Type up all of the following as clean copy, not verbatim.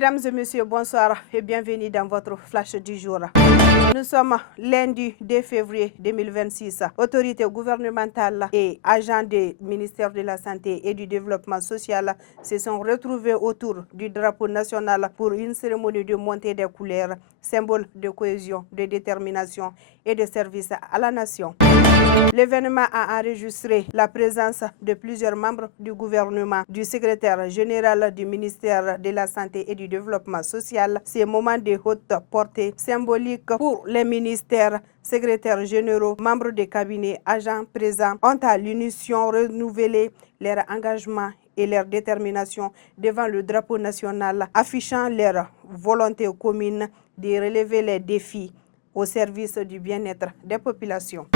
Mesdames et messieurs, bonsoir et bienvenue dans votre flash du jour. Nous sommes lundi 2 février 2026. Autorités gouvernementales et agents du ministère de la Santé et du Développement social se sont retrouvés autour du drapeau national pour une cérémonie de montée des couleurs, symbole de cohésion, de détermination et de service à la nation. L'événement a enregistré la présence de plusieurs membres du gouvernement, du secrétaire général du ministère de la Santé et du Développement social. Ces moments de haute portée symbolique pour les ministères, secrétaires généraux, membres des cabinets, agents présents ont à l'unisson renouvelé leur engagement et leur détermination devant le drapeau national, affichant leur volonté commune de relever les défis au service du bien-être des populations.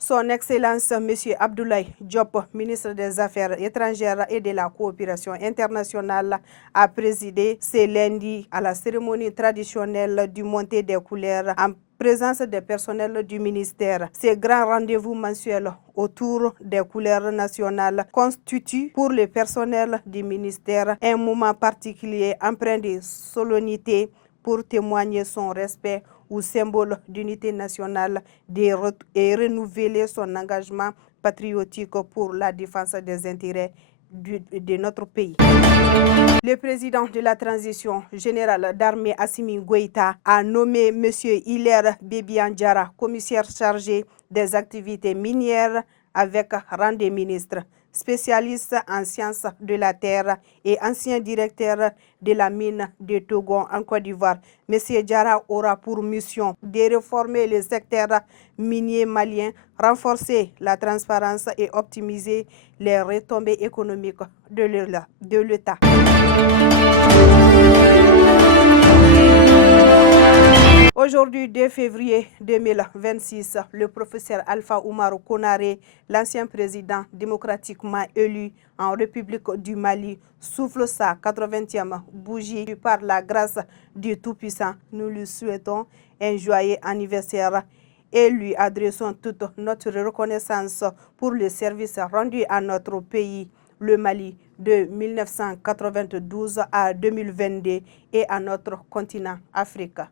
Son Excellence M. Abdoulaye Diop, ministre des Affaires étrangères et de la coopération internationale, a présidé ce lundi à la cérémonie traditionnelle du montée des couleurs en présence des personnels du ministère. Ce grand rendez-vous mensuel autour des couleurs nationales constitue pour le personnel du ministère un moment particulier empreint de solennité pour témoigner son respect ou symbole d'unité nationale et renouveler son engagement patriotique pour la défense des intérêts de notre pays. Le président de la transition générale d'armée Assimi Goïta a nommé M. Hilaire Bébian-Diarra commissaire chargé des activités minières avec rang de ministre, spécialiste en sciences de la terre et ancien directeur de la mine de Togon en Côte d'Ivoire. M. Diarra aura pour mission de réformer le secteur minier malien, renforcer la transparence et optimiser les retombées économiques de l'État. Aujourd'hui, 2 février 2026, le professeur Alpha Oumar Konaré, l'ancien président démocratiquement élu en République du Mali, souffle sa 80e bougie par la grâce du Tout-Puissant. Nous lui souhaitons un joyeux anniversaire et lui adressons toute notre reconnaissance pour le service rendu à notre pays, le Mali, de 1992 à 2022 et à notre continent africain.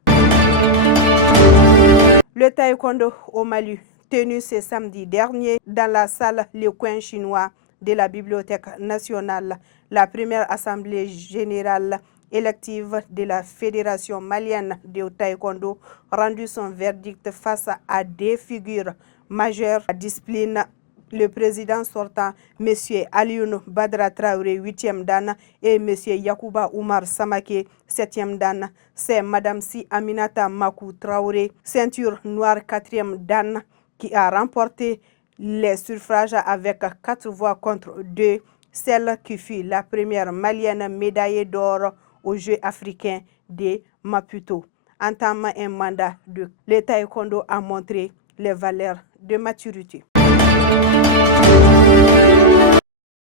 Le taekwondo au Mali, tenu ce samedi dernier dans la salle Le Coin Chinois de la Bibliothèque nationale, la première assemblée générale élective de la Fédération malienne de taekwondo rendu son verdict face à des figures majeures de la discipline. Le président sortant, M. Alioune Badara Traoré, 8e dan, et M. Yacouba Oumar Samake, 7e dan. C'est Mme Si Aminata Makou Traoré, ceinture noire 4e dan, qui a remporté les suffrages avec 4 voix contre 2, celle qui fut la première malienne médaillée d'or aux Jeux africains de Maputo. Entamant un mandat de le taekwondo a montré les valeurs de maturité.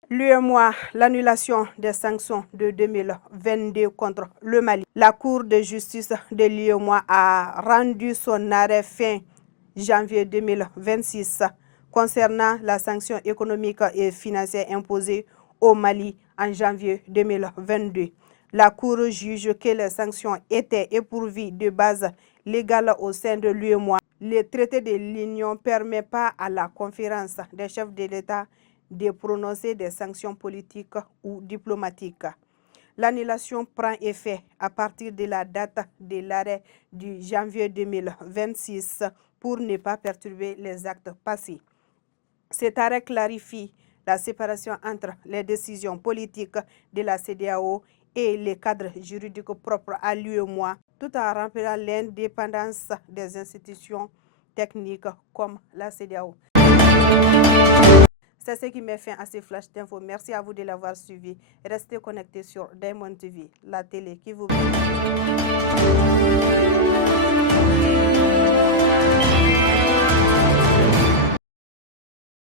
L'UEMOA, l'annulation des sanctions de 2022 contre le Mali. La Cour de justice de l'UEMOA a rendu son arrêt fin janvier 2026 concernant la sanction économique et financière imposée au Mali en janvier 2022. La Cour juge que les sanctions étaient dépourvues de base légale au sein de l'UEMOA. Le traité de l'Union ne permet pas à la conférence des chefs de l'État de prononcer des sanctions politiques ou diplomatiques. L'annulation prend effet à partir de la date de l'arrêt du janvier 2026 pour ne pas perturber les actes passés. Cet arrêt clarifie la séparation entre les décisions politiques de la CEDEAO et les cadres juridiques propres à l'UEMOA, tout en rappelant l'indépendance des institutions techniques comme la CEDEAO. C'est ce qui met fin à ces flash d'infos. Merci à vous de l'avoir suivi. Restez connectés sur Diamond TV, la télé qui vous...